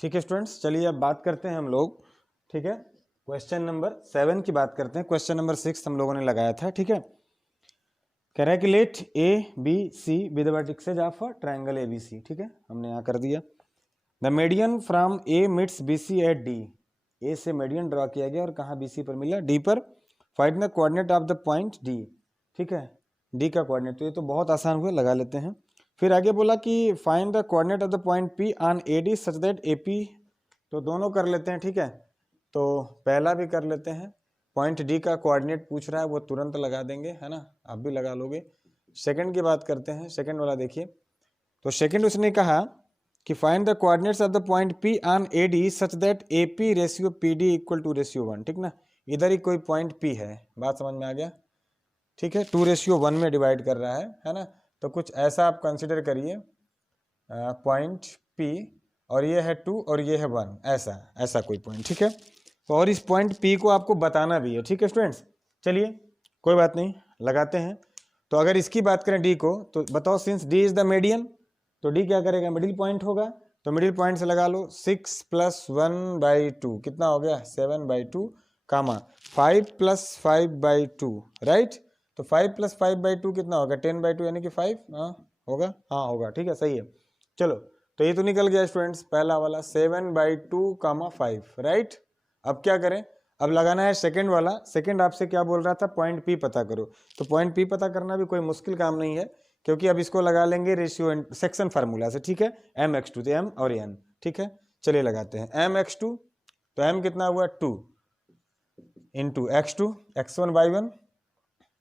ठीक है स्टूडेंट्स, चलिए अब बात करते हैं हम लोग। ठीक है, क्वेश्चन नंबर 7 की बात करते हैं। क्वेश्चन नंबर 6 हम लोगों ने लगाया था। ठीक है, कह रहा है कि let A B C with vertices of triangle A B C. ठीक है, हमने यहाँ कर दिया। The median from A meets B C at D. A से मीडियन ड्रॉ किया गया और कहाँ बी सी पर मिला, डी पर। Find the coordinate of the point D. ठीक है, डी का कोऑर्डिनेट, तो ये तो बहुत आसान हुआ, लगा लेते हैं। फिर आगे बोला कि find the coordinate of the point P on A D such that A P. तो दोनों कर लेते हैं। ठीक है, तो पहला भी कर लेते हैं। पॉइंट डी का कोऑर्डिनेट पूछ रहा है, वो तुरंत लगा देंगे, है ना, आप भी लगा लोगे। सेकंड की बात करते हैं। सेकंड वाला देखिए, तो सेकंड उसने कहा कि find the coordinates of the point P on A D such that A P ratio P D equal to ratio 1। ठीक ना, इधर ही कोई पॉइंट पी है, बात समझ में आ गया। ठीक है, 2:1 में डिवाइड कर रहा है ना। तो कुछ ऐसा आप कंसिडर करिए, पॉइंट पी और ये है 2 और ये है 1, ऐसा कोई पॉइंट। ठीक है, और इस पॉइंट पी को आपको बताना भी है। ठीक है स्टूडेंट्स, चलिए कोई बात नहीं, लगाते हैं। तो अगर इसकी बात करें डी को, तो बताओ since D is the median, तो डी क्या करेगा, मिडिल पॉइंट होगा। तो मिडिल पॉइंट से लगा लो 6 + 1/2 कितना हो गया, 7/2 कामा 5 + 5/2 राइट। तो 5 + 5/2 कितना होगा, 10/2 यानी कि 5। हाँ होगा, हाँ होगा, ठीक है, सही है। चलो, तो ये तो निकल गया स्टूडेंट्स, पहला वाला 7/2 कामा 5 राइट। अब क्या करें, अब लगाना है सेकंड वाला। सेकंड आपसे क्या बोल रहा था, पॉइंट पी पता करो। तो पॉइंट पी पता करना भी कोई मुश्किल काम नहीं है, क्योंकि अब इसको लगा लेंगे रेशियो सेक्शन फार्मूला से। ठीक है, mx2, तो m और n। ठीक है, चलिए लगाते हैं mx2। तो m कितना हुआ, 2 इंटू x2, x1 y1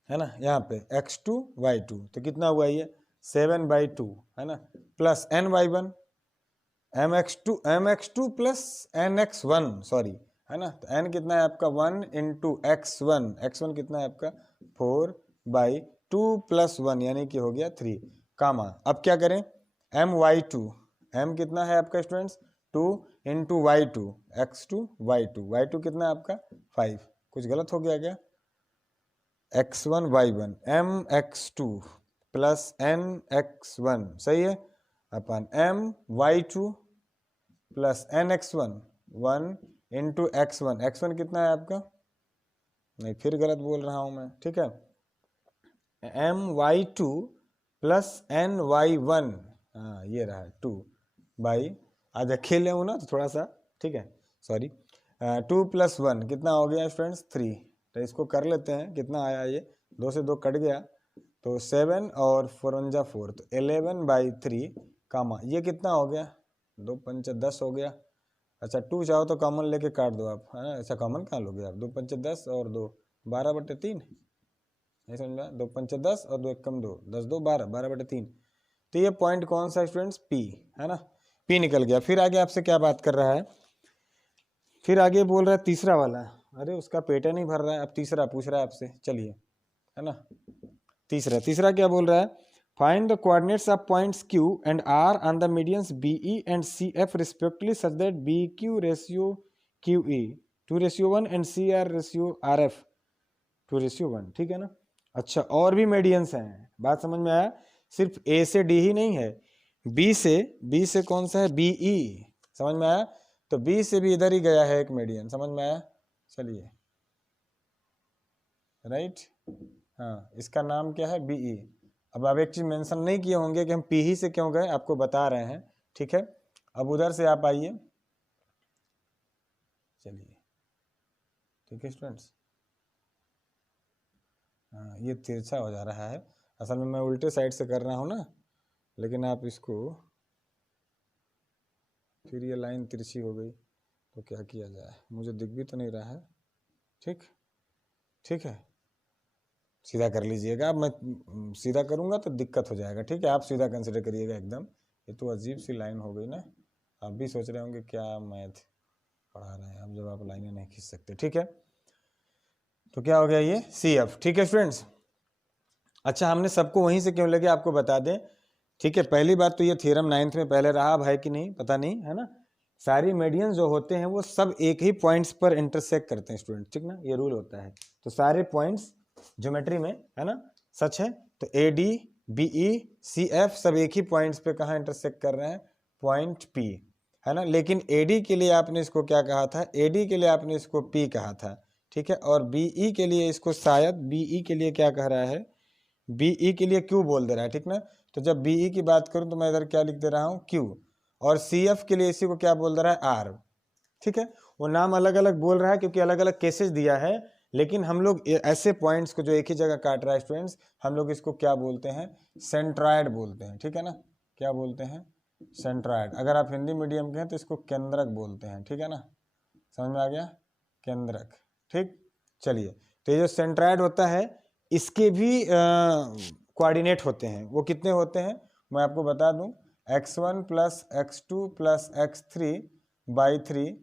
है ना, यहाँ पे x2 y2, तो कितना हुआ ये 7/2 है ना, plus ny1 mx2 plus nx1 sorry, है ना। तो n कितना है आपका 1 इंटू x1 कितना है आपका 4/2 + 1 यानी कि हो गया 3 कामा। अब क्या करें, my2, m कितना है आपका students 2 into y2 x2 y2 कितना है आपका 5। कुछ गलत हो गया क्या, x1 y1 mx2 plus nx1 सही है, अपन my2 plus nx1 1 into x1 कितना है आपका, नहीं फिर गलत बोल रहा हूं मैं। ठीक है, my2 प्लस ny1, हाँ ये रहा 2 बाई, आज अकेले हूँ ना तो थोड़ा सा, ठीक है सॉरी, 2 + 1 कितना हो गया स्टूडेंट्स 3। तो इसको कर लेते हैं, कितना आया ये, 2 से 2 कट गया, तो 7 और 4 × 4, तो 11/3 कामा, ये कितना हो गया 2 × 5 = 10 हो गया। अच्छा 2 चाहो तो कॉमन लेके काट दो आप, है ना। अच्छा कॉमन कहाँ लोगे आप, 2 × 5 = 10 और 2 12/3, नहीं समझ में, 2 × 5 = 10 और 2 × 1 = 2, 10 2 12, 12/3। तो ये पॉइंट कौन सा स्टूडेंट्स, पी है ना, पी निकल गया। फिर आगे आपसे क्या बात कर रहा है, फिर आगे बोल रहा है तीसरा वाला, अरे उसका पेट नहीं भर रहा है, अब तीसरा पूछ रहा है आपसे, चलिए है ना। तीसरा क्या बोल रहा है, find the coordinates of points Q and R on the medians BE and CF respectively such that BQ ratio QE 2:1 and CR ratio RF 2:1। ठीक है ना। अच्छा और भी मीडियंस हैं, बात समझ में आया, सिर्फ A से D ही नहीं है, B से कौन सा है, BE, समझ में आया। तो B से भी इधर ही गया है एक मीडियन, समझ में आया। चलिए राइट, हाँ इसका नाम क्या है, BE। अब आप एक चीज मेंशन नहीं किए होंगे कि हम P ही से क्यों गए, आपको बता रहे हैं। ठीक है, अब उधर से आप आइए, चलिए ठीक है स्टूडेंट्स, हाँ ये तिरछा हो जा रहा है, असल में मैं उल्टे साइड से कर रहा हूँ ना, लेकिन आप इसको, फिर ये लाइन तिरछी हो गई, तो क्या किया जाए, मुझे दिख भी तो नहीं रहा है। ठीक है, सीधा कर लीजिएगा, अब मैं सीधा करूँगा तो दिक्कत हो जाएगा। ठीक है, आप सीधा कंसिडर करिएगा एकदम। ये तो अजीब सी लाइन हो गई ना, आप भी सोच रहे होंगे क्या मैथ पढ़ा रहे हैं, अब जब आप लाइनें नहीं खींच सकते। ठीक है, तो क्या हो गया ये CF। ठीक है स्टूडेंट्स, अच्छा हमने सबको वहीं से क्यों लेके आपको बता दें। ठीक है, पहली बात तो ये थ्योरम 9th में पहले रहा, अब है कि नहीं पता नहीं, है ना। सारी मीडियंस जो होते हैं वो सब एक ही पॉइंट्स पर इंटरसेक्ट करते हैं स्टूडेंट, ठीक ना, ये रूल होता है। तो सारे पॉइंट्स ज्योमेट्री में, है ना, सच है। तो AD BE CF सब एक ही पॉइंट्स पे कहाँ इंटरसेक्ट कर रहे हैं, पॉइंट P। है ना, लेकिन एडी के लिए आपने इसको क्या कहा था, एडी के लिए आपने इसको पी कहा था, ठीक है। और बीई के लिए इसको शायद बीई के लिए क्या कह रहा है, बीई के लिए क्यू बोल दे रहा है, ठीक ना। तो जब बीई की बात करूं तो मैं इधर क्या लिख दे रहा हूं, क्यू। और सीएफ के लिए इसी को क्या बोल दे रहा है, आर, ठीक है। वो नाम अलग अलग बोल रहा है क्योंकि अलग अलग केसेस दिया है, लेकिन हम लोग ऐसे पॉइंट्स को जो एक ही जगह काट रहा है स्टूडेंट्स, हम लोग इसको क्या बोलते हैं, सेंट्रायड बोलते हैं, ठीक है ना। क्या बोलते हैं, सेंट्रायड। अगर आप हिंदी मीडियम के हैं तो इसको केंद्रक बोलते हैं, ठीक है ना, समझ में आ गया, केंद्रक, ठीक। चलिए, तो ये जो सेंट्रायड होता है इसके भी कोऑर्डिनेट होते हैं। वो कितने होते हैं मैं आपको बता दूं, x1 plus x2 plus x3 by 3,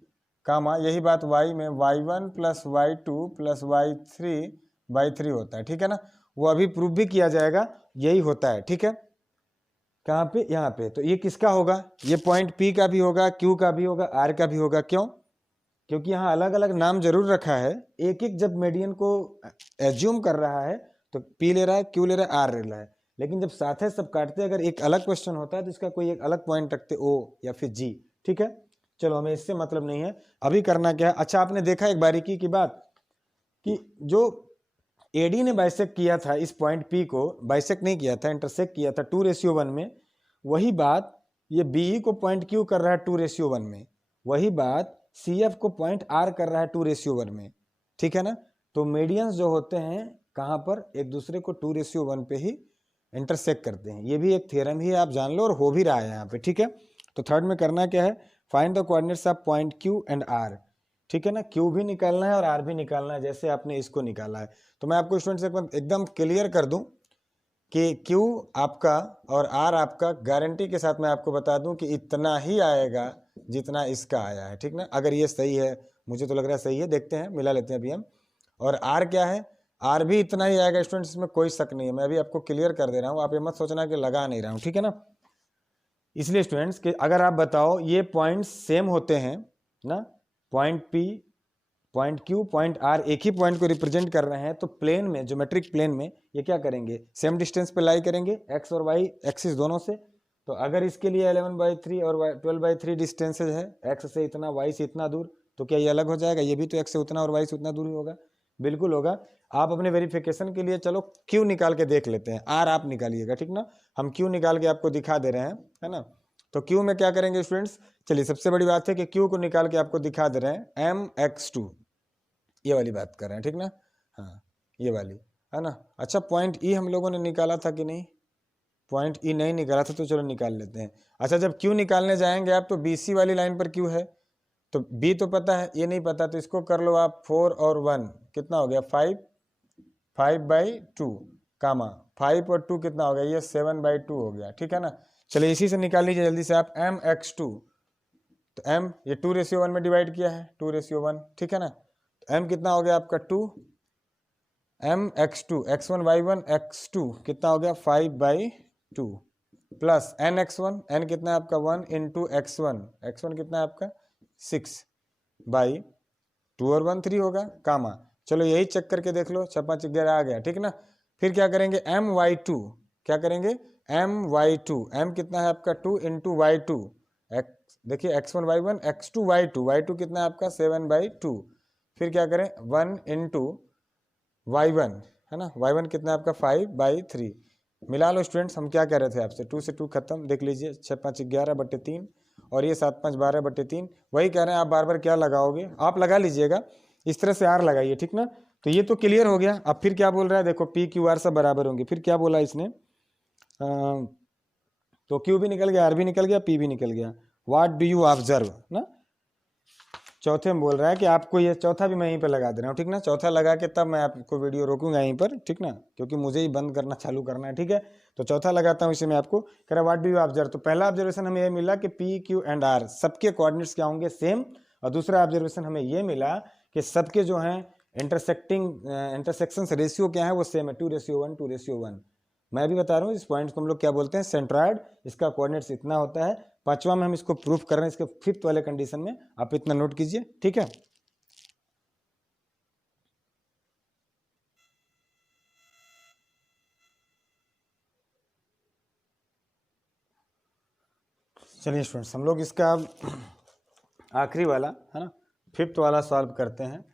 कामा यही बात y में y1 plus y2 plus y3 by 3 होता है, ठीक है ना। वो अभी प्रूव भी किया जाएगा, यही होता है, ठीक है। कहाँ पे, यहाँ पे। तो ये किसका होगा, ये पॉइंट P का भी होगा, Q का भी होगा, R का भी होगा। क्यों, क्योंकि यहाँ अलग अलग नाम जरूर रखा है, एक एक जब मीडियन को एज्यूम कर रहा है तो P ले रहा है, Q ले रहा है, R ले रहा है, लेकिन जब साथ है सब काटते अगर एक अलग क्वेश्चन होता है तो इसका कोई एक अलग पॉइंट रखते O या फिर G, ठीक है। चलो, हमें इससे मतलब नहीं है, अभी करना क्या है। अच्छा, आपने देखा एक बारीकी की बात कि जो एडी ने बाइसेक्ट किया था इस पॉइंट P को, बाइसेक्ट नहीं किया था, इंटरसेक्ट किया था 2:1 में, वही बात ये बीई को पॉइंट Q कर रहा है 2:1 में, वही बात CF को पॉइंट R कर रहा है 2:1 में, ठीक है ना। तो मीडियंस जो होते हैं कहाँ पर, एक दूसरे को 2:1 पे ही इंटरसेक्ट करते हैं। ये भी एक थ्योरम ही आप जान लो, और हो भी रहा है यहाँ पे, ठीक है। तो थर्ड में करना क्या है, find the coordinates of point Q and R, ठीक है ना। Q भी निकालना है और R भी निकालना है, जैसे आपने इसको निकाला है। तो मैं आपको स्टूडेंट्स एकदम क्लियर कर दूं कि Q आपका और R आपका, गारंटी के साथ मैं आपको बता दूं कि इतना ही आएगा जितना इसका आया है, ठीक ना। अगर ये सही है, मुझे तो लग रहा है सही है, देखते हैं, मिला लेते हैं अभी हम। और R क्या है, R भी इतना ही आएगा स्टूडेंट्स, इसमें कोई शक नहीं है, मैं अभी आपको क्लियर कर दे रहा हूँ, आप ये मत सोचना कि लगा नहीं रहा हूँ, ठीक है ना। इसलिए स्टूडेंट्स कि अगर आप बताओ ये पॉइंट्स सेम होते हैं ना, point P, point Q, point R एक ही पॉइंट को रिप्रेजेंट कर रहे हैं, तो प्लेन में, ज्योमेट्रिक प्लेन में ये क्या करेंगे, सेम डिस्टेंस पे लाई करेंगे, x और y एक्सिस दोनों से। तो अगर इसके लिए 11/3 और 12/3 डिस्टेंसेज है, x से इतना, y से इतना दूर, तो क्या ये अलग हो जाएगा, ये भी तो x से उतना और y से उतना दूर ही होगा, बिल्कुल होगा। आप अपने वेरिफिकेशन के लिए चलो Q निकाल के देख लेते हैं, R आप निकालिएगा, ठीक ना। हम Q निकाल के आपको दिखा दे रहे हैं, है ना। तो Q में क्या करेंगे स्टूडेंट्स, चलिए सबसे बड़ी बात है कि Q को निकाल के आपको दिखा दे रहे हैं, mx2, ये वाली बात कर रहे हैं, ठीक ना, हाँ ये वाली, है ना। अच्छा, पॉइंट E हम लोगों ने निकाला था कि नहीं, पॉइंट E नहीं निकाला था, तो चलो निकाल लेते हैं। अच्छा, जब Q निकालने जाएंगे आप तो BC वाली लाइन पर Q है, तो B तो पता है, ये नहीं पता, तो इसको कर लो आप 4 और 1 कितना हो गया, 5, 5/2, कामा 5 और 2 कितना हो गया, ये 7/2 हो गया, ठीक है ना। चलिए इसी से निकाल लीजिए जल्दी से आप, mx2, तो m ये 2:1 में डिवाइड किया है, 2:1, ठीक है ना। तो m कितना हो गया आपका 2, mx2, x1 y1 x2 कितना हो गया 5/2, प्लस nx1, n कितना है आपका 1 इंटू x1, x1 कितना है आपका 6/2 और 1 3 होगा, कामा चलो यही चेक करके देख लो, 6 5 11 आ गया, ठीक ना। फिर क्या करेंगे, my2, क्या करेंगे, my2, m कितना है आपका 2 इंटू y2, देखिए x1 y1 x2 y2, y2 कितना है आपका 7/2, फिर क्या करें 1 इंटू y1, है ना, y1 कितना है आपका 5/3, मिला लो स्टूडेंट्स। हम क्या कह रहे थे आपसे, 2 से 2 खत्म, देख लीजिए 6 5 11/3 और ये 7 5 12/3, वही कह रहे हैं। आप बार बार क्या लगाओगे, आप लगा लीजिएगा, इस तरह से R लगाइए, ठीक ना। तो ये तो क्लियर हो गया। अब फिर क्या बोल रहा है, देखो P Q R सब बराबर होंगे, फिर क्या बोला इसने, तो Q भी निकल गया, R भी निकल गया, P भी निकल गया। व्हाट डू यू ऑब्जर्व ना, चौथे में बोल रहा है कि आपको ये, चौथा भी मैं यहीं पर लगा दे रहा हूँ, ठीक ना। चौथा लगा के तब मैं आपको वीडियो रोकूंगा यहीं पर, ठीक ना, क्योंकि मुझे ही बंद करना चालू करना है, ठीक है। तो चौथा लगाता हूँ इसे मैं आपको, कह रहा व्हाट डू यू ऑब्जर्व। तो पहला ऑब्जर्वेशन हमें ये मिला कि P Q एंड R सबके कोऑर्डिनेट्स क्या होंगे, सेम। और दूसरा ऑब्जर्वेशन हमें ये मिला कि सबके जो हैं इंटरसेक्शन रेशियो क्या है, वो सेम है, 2:1, 2:1। मैं भी बता रहा हूँ, इस पॉइंट को हम लोग क्या बोलते हैं, सेंट्रॉयड, इसका कोऑर्डिनेट्स इतना होता है। पांचवा में हम इसको प्रूफ कर रहे हैं, इसके फिफ्थ वाले कंडीशन में, आप इतना नोट कीजिए, ठीक है। चलिए स्टूडेंट्स, हम लोग इसका आखिरी वाला है ना, फिफ्थ वाला सॉल्व करते हैं,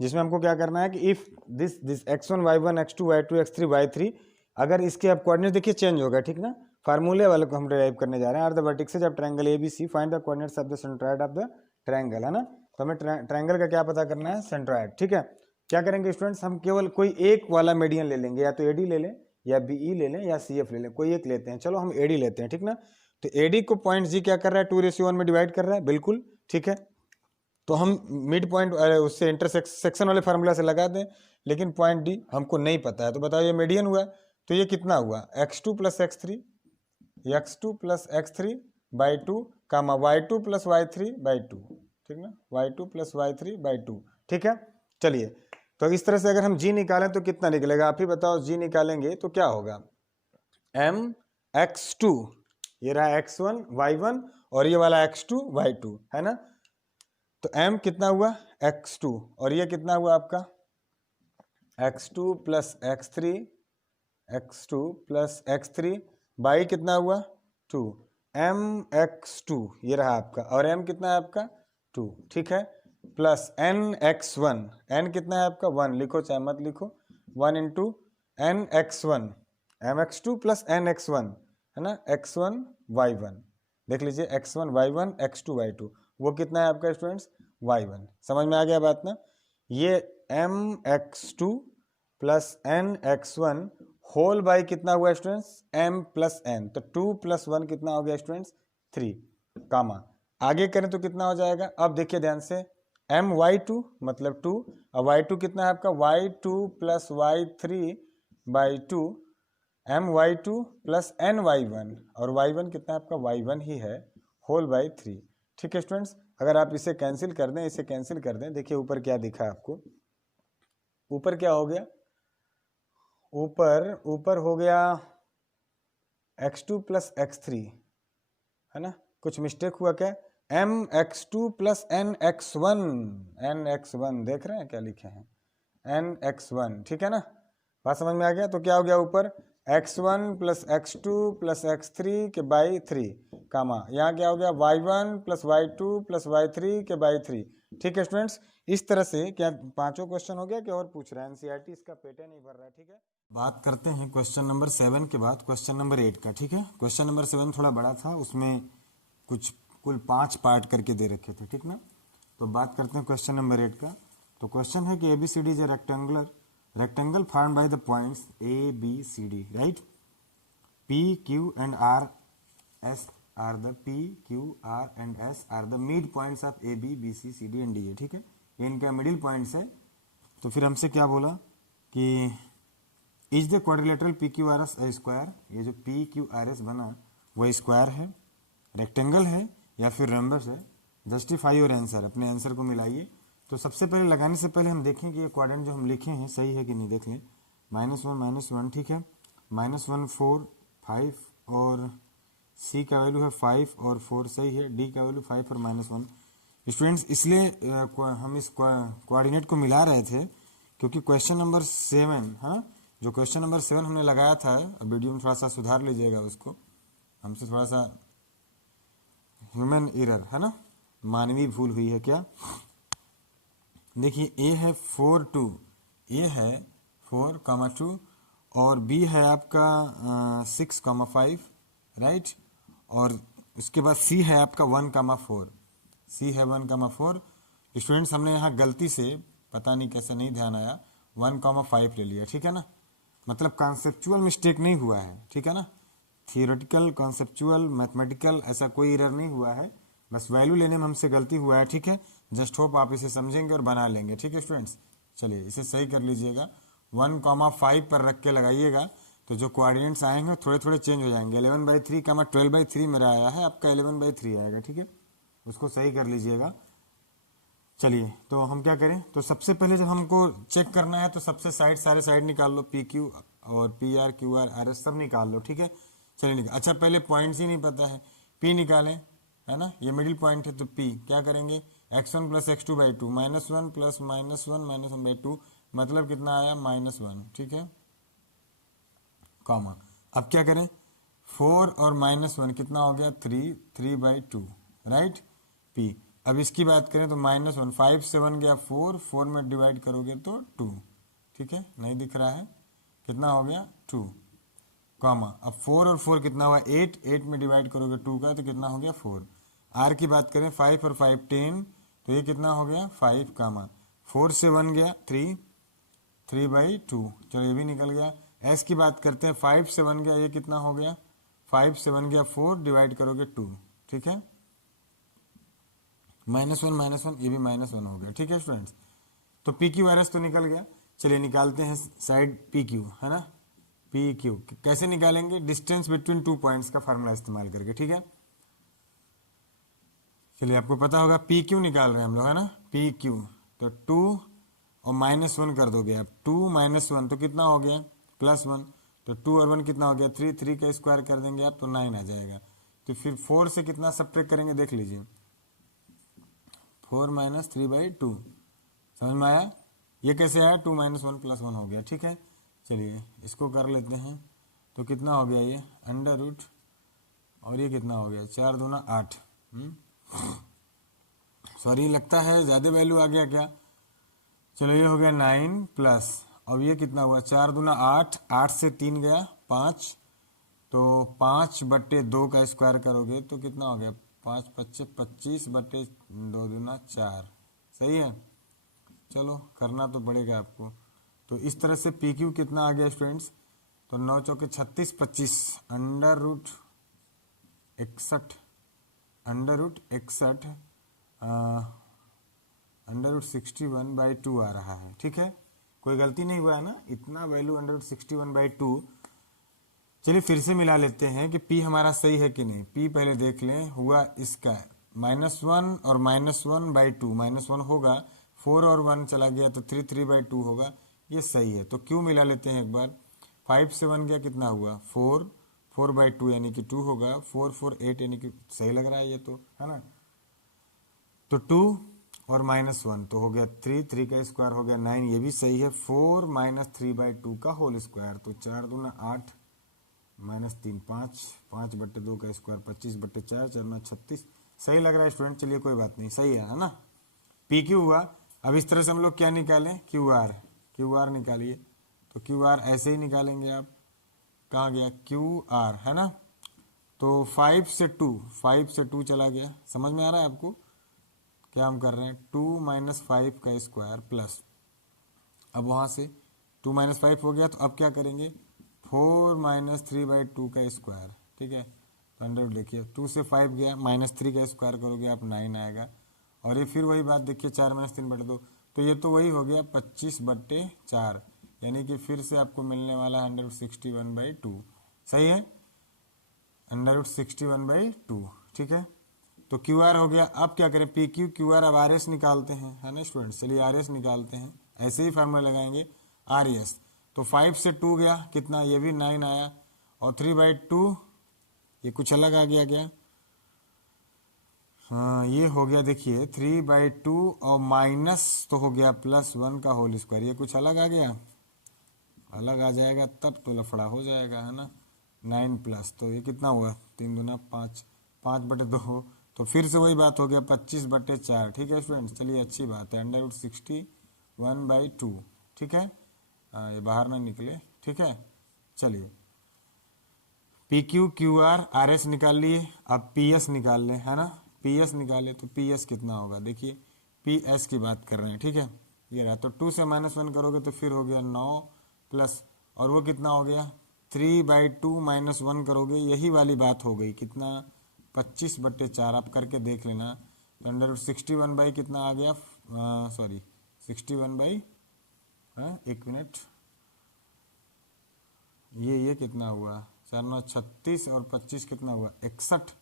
जिसमें हमको क्या करना है कि if this x1 y1 x2 y2 x3 y3, अगर इसके अब कोऑर्डिनेट देखिए चेंज होगा, ठीक ना, फार्मूले वाले को हम डिराइव करने जा रहे हैं। Are the vertices of triangle ABC, find the coordinates of the centroid of the triangle, है ना। तो हमें ट्रायंगल का क्या पता करना है, सेंट्रोइड, ठीक है। क्या करेंगे स्टूडेंट्स, हम केवल कोई एक वाला मीडियन ले लेंगे, या तो AD ले लें या BE ले लें या CF ले लें, कोई एक लेते हैं। चलो हम AD लेते हैं, ठीक ना। तो AD को पॉइंट G क्या कर रहा है, 2:1 में डिवाइड कर रहा है, बिल्कुल ठीक है। तो हम मिड पॉइंट उससे इंटरसेक्शन वाले फार्मूला से लगा दें, लेकिन पॉइंट D हमको नहीं पता है। तो बताओ ये मीडियन हुआ, तो ये कितना हुआ, x2 plus x3 by 2 comma y2 plus y3 by 2, ठीक ना, y2 प्लस y3 बाई 2, ठीक है। चलिए, तो इस तरह से अगर हम G निकालें तो कितना निकलेगा, आप ही बताओ। G निकालेंगे तो क्या होगा, mx2, ये रहा x1 y1 और ये वाला x2 y2, है ना। तो m कितना हुआ x2 और ये कितना हुआ आपका x2 प्लस x3 बाई कितना हुआ 2, mx2 ये रहा आपका, और m कितना है आपका 2, ठीक है, प्लस nx1, n कितना है आपका 1, लिखो चाहे मत लिखो, 1 into nx1, mx2 plus nx1, है ना, x1 y1, देख लीजिए x1 y1 x2 y2, वो कितना है आपका स्टूडेंट्स y1। समझ में आ गया बात ना। ये mx2 plus nx1 whole by कितना हुआ स्टूडेंट्स m प्लस n, तो 2 प्लस 1 कितना हो गया स्टूडेंट्स 3, कामा आगे करें तो कितना हो जाएगा, अब देखिए ध्यान से, my2 मतलब 2, और y2 कितना है आपका y2 plus y3 by 2, my2 plus ny1, और y1 कितना है आपका y1 ही है, होल बाई 3, ठीक है स्टूडेंट्स। अगर आप इसे कैंसिल कर दें, इसे कैंसिल कर दें, देखिए ऊपर क्या दिखा आपको, ऊपर क्या हो गया, ऊपर हो गया x2 प्लस x3, है ना, कुछ मिस्टेक हुआ क्या, mx2 प्लस nx1 देख रहे हैं क्या लिखे हैं, nx1, ठीक है ना, बात समझ में आ गया। तो क्या हो गया ऊपर x1 plus x2 plus x3 के बाई 3, कामा यहाँ क्या हो गया y1 plus y2 plus y3 के बाई 3, ठीक है स्टूडेंट्स। इस तरह से क्या पांचों क्वेश्चन हो गया कि और पूछ रहा है, एनसीईआरटी इसका पैटर्न नहीं भर रहा है, ठीक है। बात करते हैं क्वेश्चन नंबर 7 के बाद क्वेश्चन नंबर 8 का, ठीक है। क्वेश्चन नंबर 7 थोड़ा बड़ा था, उसमें कुछ कुल 5 पार्ट करके दे रखे थे, ठीक ना। तो बात करते हैं क्वेश्चन नंबर 8 का। तो क्वेश्चन है कि ABCD is a rectangle formed by the points A, B, C, D, right? P, Q and R S are the mid points of A, B, B, C, C, D and D, ठीक है, ये इनका middle points है। तो फिर हमसे क्या बोला कि is the quadrilateral PQRS A square, ये जो PQRS बना वो स्क्वायर है, रेक्टेंगल है या फिर रम्बस है, जस्टिफाई योर आंसर, अपने आंसर को मिलाइए। तो सबसे पहले लगाने से पहले हम देखें कि ये क्वाड्रेंट जो हम लिखे हैं सही है कि नहीं, देख लें, -1 ठीक है, -1 4 5 और C का वैल्यू है 5 और 4 सही है, D का वैल्यू 5 और -1। स्टूडेंट्स इसलिए हम इस कोऑर्डिनेट को मिला रहे थे क्योंकि क्वेश्चन नंबर 7 है ना, जो क्वेश्चन नंबर 7 हमने लगाया था, वीडियो में थोड़ा सा सुधार लीजिएगा उसको, हमसे थोड़ा सा ह्यूमन एरर है ना, मानवीय भूल हुई है क्या। देखिए A है 4 2, A है 4,2 और B है आपका 6,5, राइट, और उसके बाद C है आपका 1,4, C है 1,4। स्टूडेंट्स हमने यहाँ गलती से पता नहीं कैसे नहीं ध्यान आया 1,5 ले लिया, ठीक है ना, मतलब कॉन्सेप्चुअल मिस्टेक नहीं हुआ है, ठीक है ना, थियोरेटिकल कॉन्सेप्चुअल मैथमेटिकल ऐसा कोई एरर नहीं हुआ है, बस वैल्यू लेने में हमसे गलती हुआ है, ठीक है। जस्ट होप आप इसे समझेंगे और बना लेंगे, ठीक है स्टूडेंट्स। चलिए इसे सही कर लीजिएगा, 1,5 पर रख के लगाइएगा, तो जो कोऑर्डिनेट्स आएंगे थोड़े थोड़े चेंज हो जाएंगे। 11/3 का 12/3 मेरा आया है, आपका 11/3 आएगा, ठीक है, उसको सही कर लीजिएगा। चलिए तो हम क्या करें, तो सबसे पहले जब हमको चेक करना है तो सबसे सारे साइड निकाल लो, PQ और PR QR RS सब निकाल लो, ठीक है। चलिए निकाल, अच्छा पहले पॉइंट्स ही नहीं पता है, P निकालें, है ना, ये मिडिल पॉइंट है, तो P क्या करेंगे, x1 प्लस x2/2 -1 प्लस -1/2 मतलब कितना आया -1, ठीक है, कॉमा। अब क्या करें, 4 और -1 कितना हो गया 3, 3/2 राइट p। अब इसकी बात करें तो -1 5 7 गया 4, 4 में डिवाइड करोगे तो 2, ठीक है नहीं दिख रहा है कितना हो गया 2 कॉमा। अब 4 और 4 कितना हुआ 8, 8 में डिवाइड करोगे 2 का तो कितना हो गया 4। आर की बात करें 5 और 5 10 तो ये कितना हो गया 5 कामा 4 से 1 गया 3, 3/2 चलो ये भी निकल गया। एस की बात करते हैं 5 से 1 गया ये कितना हो गया 5 से 1 गया 4 डिवाइड करोगे 2, ठीक है -1 ये भी -1 हो गया, ठीक है स्टूडेंट्स। तो पी क्यू आर एस तो निकल गया। चलिए निकालते हैं साइड पी क्यू है ना। पी क्यू कैसे निकालेंगे डिस्टेंस बिटवीन 2 पॉइंट्स का फार्मूला इस्तेमाल करके, ठीक है। चलिए आपको पता होगा पी क्यू निकाल रहे हैं हम लोग है ना। पी क्यू तो 2 और -1 कर दोगे आप 2 -1 तो कितना हो गया +1 तो 2 और 1 कितना हो गया 3, 3 का स्क्वायर कर देंगे आप तो 9 आ जाएगा। तो फिर 4 से कितना सब्ट्रैक्ट करेंगे देख लीजिए 4 - 3/2 समझ में आया। ये कैसे आया 2 - 1 + 1 हो गया, ठीक है। चलिए इसको कर लेते हैं तो कितना हो गया ये √ और ये कितना हो गया 4 दूना 8 सॉरी लगता है ज़्यादा वैल्यू आ गया क्या। चलो ये हो गया 9 प्लस अब ये कितना हुआ 4 दूना 8, 8 से 3 गया 5 तो 5/2 का स्क्वायर करोगे तो कितना हो गया 5 × 5 = 25/2 दूना 4 सही है। चलो करना तो पड़ेगा आपको। तो इस तरह से पी क्यू कितना आ गया स्टूडेंट्स तो 9 चौके 36, 25 √61/2 आ रहा है, ठीक है। कोई गलती नहीं हुआ है ना इतना वैल्यू √61/2। चलिए फिर से मिला लेते हैं कि p हमारा सही है कि नहीं। p पहले देख लें हुआ इसका -1 और -1/2 -1 होगा 4 और 1 चला गया तो 3, 3/2 होगा ये सही है। तो q मिला लेते हैं एक बार 5 से 1 गया कितना हुआ 4, 4/2 यानी कि 2 होगा 4, 4 8 यानी कि सही लग रहा है ये तो है ना। तो 2 और -1 तो हो गया 3, 3 का स्क्वायर हो गया 9 ये भी सही है। 4 - 3/2 का होल स्क्वायर तो 4 दूना 8 -3 5, 5/2 का स्क्वायर 25/4, 4 9 36 सही लग रहा है स्टूडेंट। चलिए कोई बात नहीं सही है ना। पी क्यू हुआ। अब इस तरह से हम लोग क्या निकालें क्यू आर निकालिए। तो क्यू आर ऐसे ही निकालेंगे आप कहाँ गया क्यू आर है ना। तो 5 से 2 चला गया समझ में आ रहा है आपको क्या हम कर रहे हैं 2 - 5 का स्क्वायर प्लस अब वहाँ से 2 - 5 हो गया तो अब क्या करेंगे 4 - 3/2 का स्क्वायर, ठीक है। अंडर देखिए 2 से 5 गया -3 का स्क्वायर करोगे आप 9 आएगा। और ये फिर वही बात देखिए 4 - 3/2 तो ये तो वही हो गया 25/4 यानी कि फिर से आपको मिलने वाला 161/2 सही है 161/2, ठीक है। तो क्यू आर हो गया। अब क्या करें पी क्यू क्यू आर अब आर एस निकालते हैं है ना स्टूडेंट्स। चलिए आर एस निकालते हैं ऐसे ही फार्मूला लगाएंगे आर एस। तो 5 से 2 गया कितना ये भी 9 आया और 3/2 ये कुछ अलग आ गया क्या हाँ ये हो गया देखिए 3/2 और माइनस तो हो गया +1 का होल स्क्वायर ये कुछ अलग आ गया अलग आ जाएगा तब तो लफड़ा हो जाएगा है ना। 9 प्लस तो ये कितना हुआ 3 दूना 5, 5/2 तो फिर से वही बात हो गया 25/4, ठीक है स्टूडेंट्स। चलिए अच्छी बात है √61/2, ठीक है। ये बाहर ना निकले, ठीक है। चलिए P Q Q R R S निकाल लिए। अब पी एस निकाल लें है ना। पी एस निकाले तो पी एस कितना होगा देखिए पी एस की बात कर रहे हैं, ठीक है। ये रहा तो 2 से -1 करोगे तो फिर हो गया 9 प्लस और वो कितना हो गया 3/2 -1 करोगे यही वाली बात हो गई कितना 25/4 आप करके देख लेना। तो √61 कितना आ गया सॉरी 61 एक मिनट ये कितना हुआ 4 9 36 और 25 कितना हुआ 61,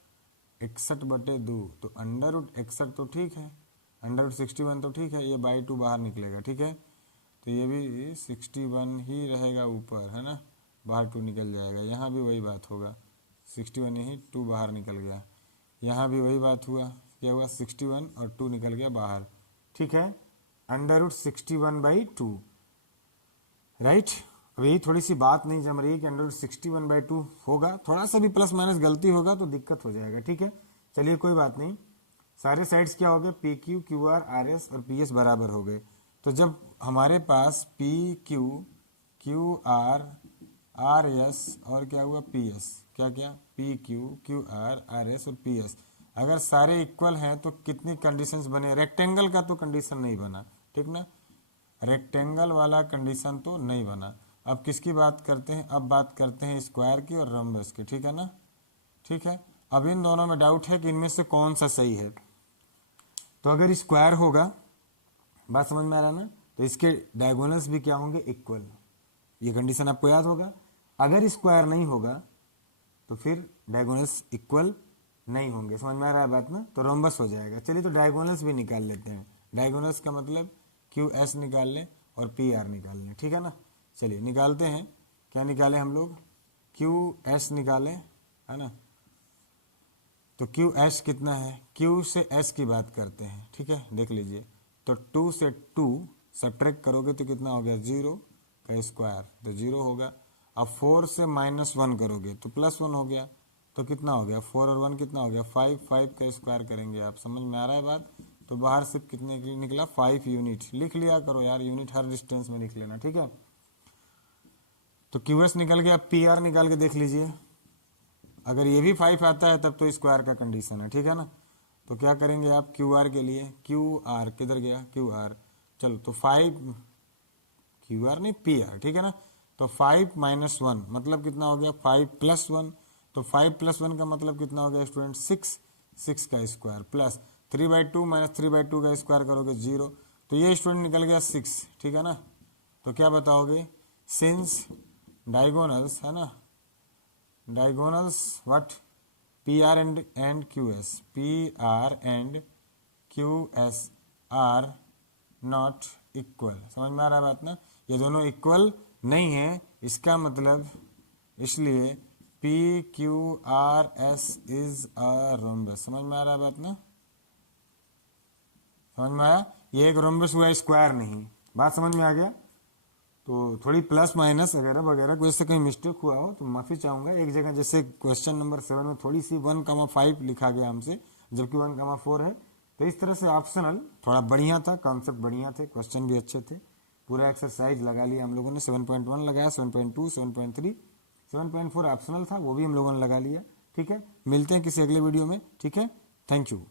61/2 तो √61 तो ठीक है √61 तो ठीक है ये /2 बाहर निकलेगा, ठीक है। तो ये भी 61 ही रहेगा ऊपर है ना बाहर 2 निकल जाएगा। यहाँ भी वही बात होगा 61 ही 2 बाहर निकल गया। यहाँ भी वही बात हुआ क्या हुआ 61 और 2 निकल गया बाहर, ठीक है। √61/2 राइट। अब यही थोड़ी सी बात नहीं जम रही है कि अंडर 61/2 होगा, थोड़ा सा भी प्लस माइनस गलती होगा तो दिक्कत हो जाएगा, ठीक है। चलिए कोई बात नहीं, सारे साइड्स क्या हो गए, P Q Q R R S और पी एस बराबर हो गए। तो जब हमारे पास P Q Q R R S और क्या हुआ पी एस, क्या क्या, P Q Q R R S और पी एस, अगर सारे इक्वल हैं तो कितनी कंडीशंस बने, रेक्टेंगल का तो कंडीशन नहीं बना, ठीक ना, रेक्टेंगल वाला कंडीशन तो नहीं बना। अब किसकी बात करते हैं, अब बात करते हैं स्क्वायर की और रम्बस की, ठीक है ना, ठीक है। अब इन दोनों में डाउट है कि इनमें से कौन सा सही है। तो अगर स्क्वायर होगा, बात समझ में आ रहा ना, तो इसके डायगोनल्स भी क्या होंगे, इक्वल, ये कंडीशन आपको याद होगा। अगर स्क्वायर नहीं होगा तो फिर डायगोनल्स इक्वल नहीं होंगे, समझ में आ रहा है बात ना, तो रोम्बस हो जाएगा। चलिए तो डायगोनल्स भी निकाल लेते हैं, डायगोनल्स का मतलब क्यू एस निकाल लें और पी आर निकाल लें, ठीक है ना। चलिए निकालते हैं, क्या निकालें हम लोग, क्यू एस निकालें, है ना। तो क्यू एस कितना है, क्यू से एस की बात करते हैं, ठीक है, देख लीजिए। तो 2 से 2 सब्ट्रैक्ट करोगे तो कितना हो गया, 0 का स्क्वायर, तो 0 होगा। अब 4 से -1 करोगे तो +1 हो गया, तो कितना हो गया, 4 और 1 कितना हो गया, 5, 5 का स्क्वायर करेंगे आप, समझ में आ रहा है बात। तो बाहर से कितने निकला, 5 यूनिट, लिख लिया करो यार, यूनिट हर डिस्टेंस में लिख लेना, ठीक है। तो क्यू एस निकल गया, पी आर निकाल के देख लीजिए, अगर ये भी 5 आता है तब तो स्क्वायर का कंडीशन है, ठीक है ना। तो क्या करेंगे आप, क्यू आर के लिए, क्यू आर किधर गया, क्यू आर, चलो तो 5, क्यू आर नहीं पी आर, ठीक है ना। तो 5 - 1 मतलब कितना हो गया, 5 + 1, तो 5 + 1 का मतलब कितना हो गया स्टूडेंट, 6, 6 का स्क्वायर प्लस 3/2 - 3/2 का स्क्वायर करोगे 0, तो ये स्टूडेंट निकल गया 6, ठीक है ना। तो क्या बताओगे, सिंस डायगोनल्स, है ना, diagonals what, P R and Q S, P R and Q S R not equal, समझ में आ रहा है बात ना, ये दोनों इक्वल नहीं है, इसका मतलब इसलिए P Q R S is a rhombus, समझ में आ रहा है बात ना, समझ में आया, ये एक रोम्बस हुआ, स्क्वायर नहीं, बात समझ में आ गया। तो थोड़ी प्लस माइनस वगैरह वगैरह कोई से कहीं मिस्टेक हुआ हो तो माफ़ी चाहूँगा। एक जगह जैसे क्वेश्चन नंबर 7 में थोड़ी सी 1,5 लिखा गया हमसे, जबकि 1,4 है, तो इस तरह से ऑप्शनल थोड़ा बढ़िया था, कॉन्सेप्ट बढ़िया थे, क्वेश्चन भी अच्छे थे, पूरा एक्सरसाइज लगा लिया हम लोगों ने, 7.1 लगाया, 7.2, 7.3, 7.4 ऑप्शनल था, वो भी हम लोगों ने लगा लिया, ठीक है। मिलते हैं किसी अगले वीडियो में, ठीक है, थैंक यू।